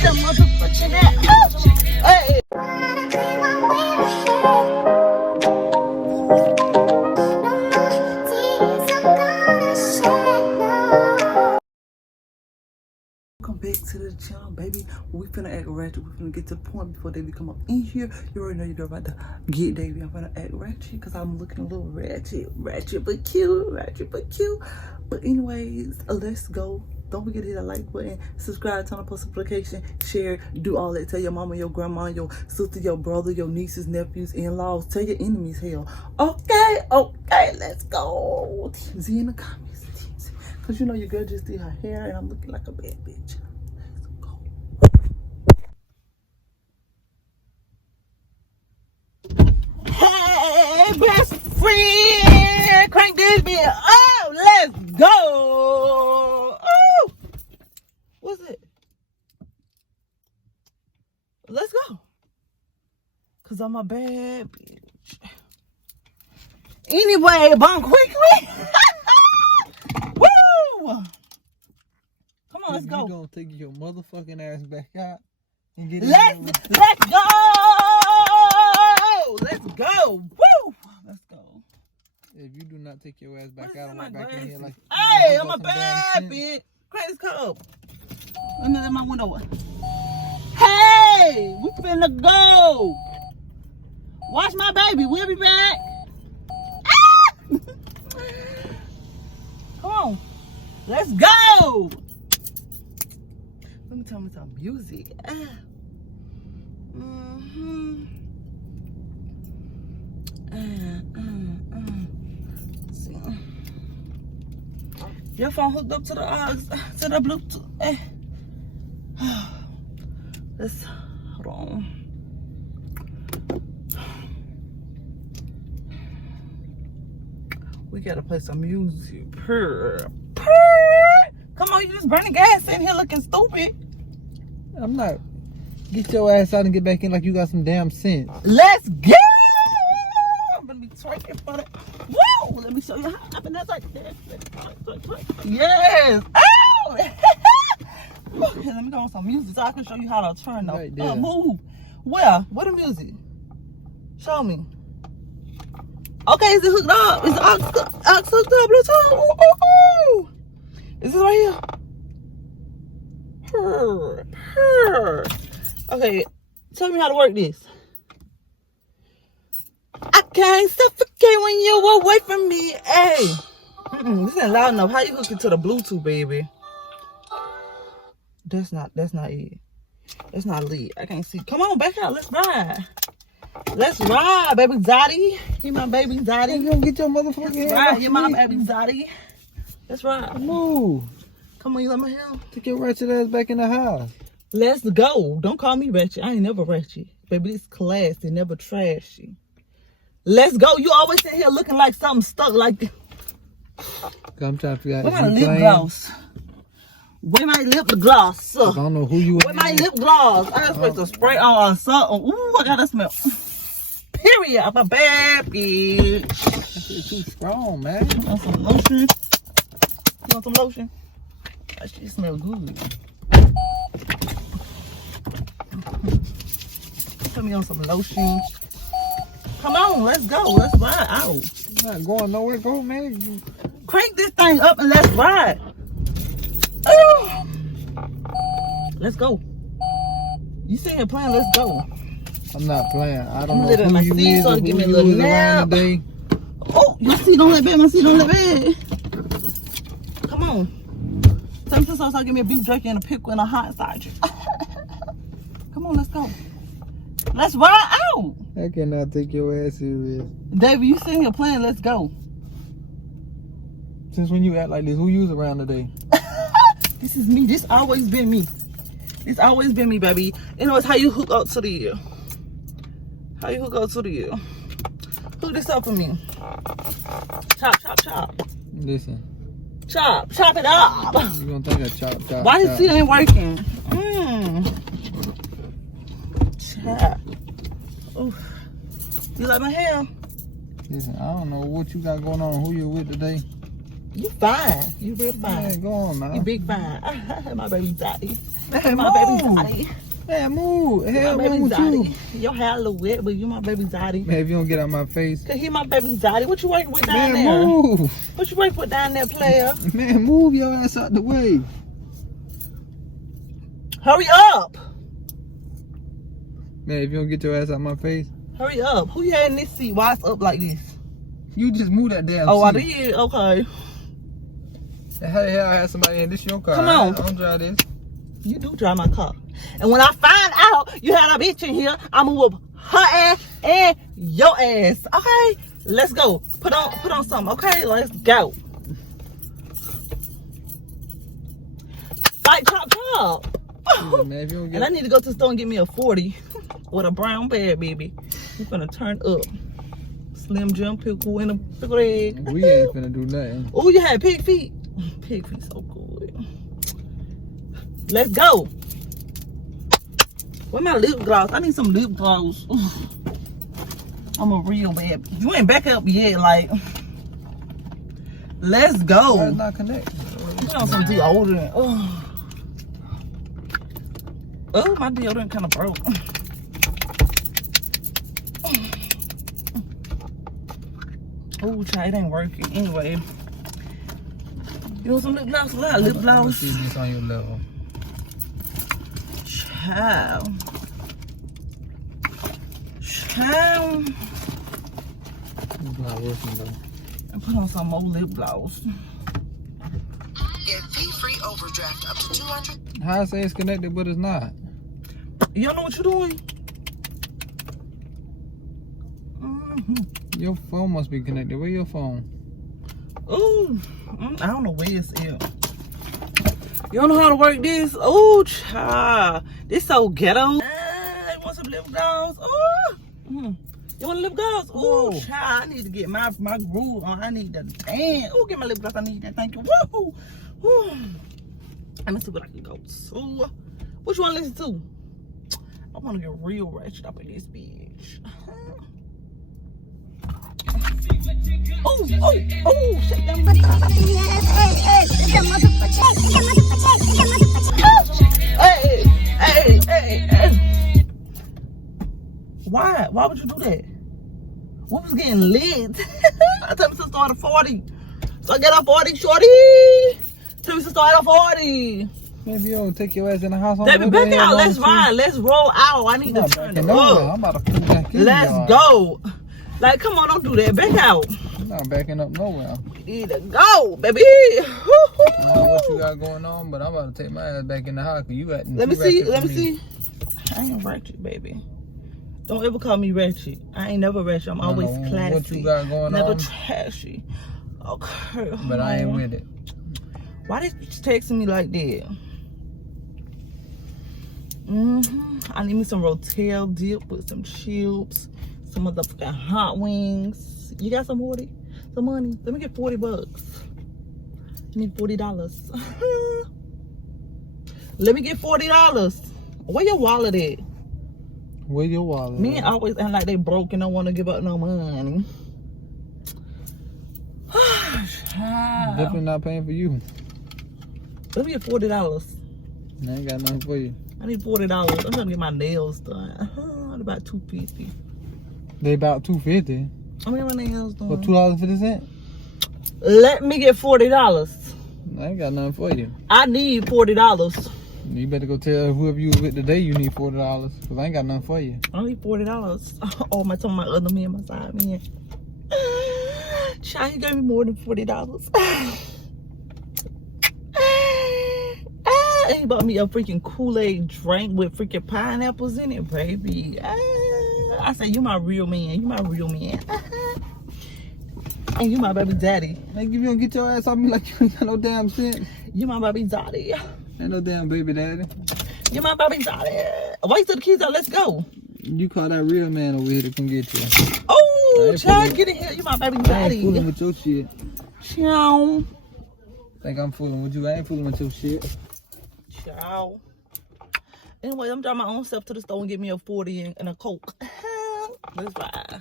the motherfucking that. Hey. Welcome back to the channel, baby. We finna act ratchet. We finna get to the point before Davey come up in here. You already know you're about to get Davey. I'm finna act ratchet because I'm looking a little ratchet but cute. But anyways, let's go. Don't forget to hit that like button, subscribe, turn on post notification, share, do all that. Tell your mama, your grandma, your sister, your brother, your nieces, nephews, in-laws. Tell your enemies, hell. Okay, let's go. TMZ in the comments, TMZ. Because you know your girl just did her hair and I'm looking like a bad bitch. Let's go. Hey, best friend. Crank this bitch up. Let's go. What's it? Let's go. Cause I'm a bad bitch. Anyway, bum quickly. Woo! Come on, let's go. You gonna take your motherfucking ass back out and get let's go. Let's go. Woo! Let's go. If you do not take your ass back out and walk back in here like hey, I'm a bad bitch. Crank this car up. Let me let my window up. Hey, we finna go. Watch my baby. We'll be back. Ah! Come on. Let's go. Let me tell me some music. See. Your phone hooked up to the Bluetooth. Let's hold on. We gotta play some music. Purr. Come on, you just burning gas in here looking stupid. I'm not. Get your ass out and get back in like you got some damn sense. Let's go. I'm gonna be twerking for it. Woo! Let me show you how to happen. That's like that. Yes. Oh! Okay, let me go on some music so I can show you how to turn the move. Where? What the music? Show me. Okay, is it hooked up? Is it aux hooked up? Bluetooth? Ooh. Is this right here? Purr. Okay, tell me how to work this. I can't suffocate when you're away from me. Hey. This ain't loud enough. How you hook it to the Bluetooth, baby? That's not it. That's not lit. I can't see. Come on, back out. Let's ride. Let's ride, baby Zaddy. You my baby Zaddy. You gonna get your motherfucking ride. You my baby Zaddy. Let's ride. Move. Come on, you let me help. Take your ratchet ass back in the house. Let's go. Don't call me ratchet. I ain't never ratchet. Baby, this classy, never trashy. Let's go. You always sit here looking like something stuck like I'm trying to figure out. What kind of lip gloss? Where my lip gloss? I don't know who you are. Where my lip gloss? I just supposed to spray on something. Ooh, I gotta smell. Period. I'm a bad bitch. That shit too strong, man. You want some lotion? You want some lotion? That shit smell good. Put me on some lotion. Come on, let's go. Let's ride out. You're not going nowhere. Go, man. Crank this thing up and let's ride. Oh. Let's go. You sitting here playing, let's go. I'm not playing. I don't know who you is or give me a little nap. Oh, my seat on that bed. My seat on that bed. Come on. Time to start give me a beef jerky and a pickle and a hot side. Come on, let's go. Let's ride out. I cannot take your ass serious. Davey, you sitting here playing, let's go. Since when you act like this, who you was around today? This is me. This always been me. It's always been me, baby. You know, it's how you hook up to the How you hook up to the Hook this up for me. Chop, chop, chop. Listen. Chop, chop it up. You gonna think I chop, chop, Why chop. his feet ain't working? Chop. Oof. You like my hair? Listen, I don't know what you got going on, who you with today. You fine. You real fine. Man, go on now. You big fine. My baby daddy. Man, My baby move. daddy. Man, move. Hell, My wrong baby with you? daddy. Your hair a little wet, but you my baby daddy. Man, if you don't get out my face. Cause he my baby daddy. What you working with down Man, there? move. What you working with down there, player? Man, move your ass out the way. Hurry up. Man, if you don't get your ass out my face. Hurry up. Who you had in this seat? Why it's up like this? You just move that damn Oh, I seat. did? Okay. How the hell I had somebody in this your car? Come on. I don't drive this. You do drive my car. And when I find out you had a bitch in here, I'ma whoop her ass and your ass. Okay? Let's go. Put on something, okay? Let's go. Fight chop chop. Yeah, man, if you don't get And I need to go to the store and get me a 40 with a brown bag, baby. We're gonna turn up. Slim Jim pickle and a pickle egg. we ain't finna do nothing. Oh, you had pig feet. Pig feet so good. Let's go. Where my lip gloss? I need some lip gloss. I'm a real bad. You ain't back up yet, like. Let's go. Why it's not connected? Put on some deodorant. Oh, my deodorant kind of broke. Oh, child, it ain't working. Anyway. You want some lip gloss? What lip I'm gonna gloss? see this on your level. Child. Child. It's not working though. And put on some more lip gloss. Get fee-free overdraft up to 200. How I say it's connected, but it's not. You don't know what you're doing? Your phone must be connected. Where your phone? Ooh, I don't know where it's at. You don't know how to work this? Oh, child. This so ghetto. You want some lip gloss? Oh. You want lip gloss? Oh, child. I need to get my groove on. I need the damn. Oh, get my lip gloss. I need that. Thank you. Woo. Woo. Let me see what I can go to. What you want to listen to? I want to get real ratchet up in this bitch. Oh, shake that Hey. Why? Why would you do that? What was getting lit? I tell me to start at 40. So I get up 40, shorty. Tell me to start at 40. Maybe you don't take your ass in the house. David, back out. Let's ride. Let's roll out. I need to turn it up. I'm about to put back in. Let's go. Like, come on, don't do that. Back out. I'm not backing up nowhere. We need to go, baby. I don't know what you got going on, but I'm about to take my ass back in the house. You got. Let me see. I ain't ratchet, baby. Don't ever call me ratchet. I ain't never ratchet. I'm always classy. What you got going never on? trashy. Okay. But I ain't with it. Why did you texting me like that? I need me some Rotel dip with some chips, some motherfucking hot wings. You got some money? Some money? Let me get $40. I need $40. Let me get $40. Where your wallet at? Where your wallet? Men always act like they broke and don't want to give up no money. Definitely not paying for you. Let me get $40. I ain't got nothing for you. I need $40. I'm gonna get my nails done. About $2.50. They about $2.50. I'm gonna get my nails done. For $2.50. Let me get $40. I ain't got nothing for you. I need $40. You better go tell whoever you was with today you need $40. Cause I ain't got nothing for you. I need $40. Oh, my talking my other man, my side man. Child, he gave me more than $40. He bought me a freaking Kool-Aid drink with freaking pineapples in it, baby. I said, you my real man. You my real man. And you my baby daddy. Hey, if you don't get your ass off me like you ain't got no damn sense. You my baby daddy. Ain't no damn baby daddy. You my baby daddy. Wait till the kids out. Let's go. You call that real man over here to come get you. Oh, child, get in here. You my baby I ain't daddy. fooling with your shit. Ciao. Think I'm fooling with you. I ain't fooling with your shit. Ciao. Anyway, I'm driving my own self to the store and get me a 40 and a Coke. Let's ride.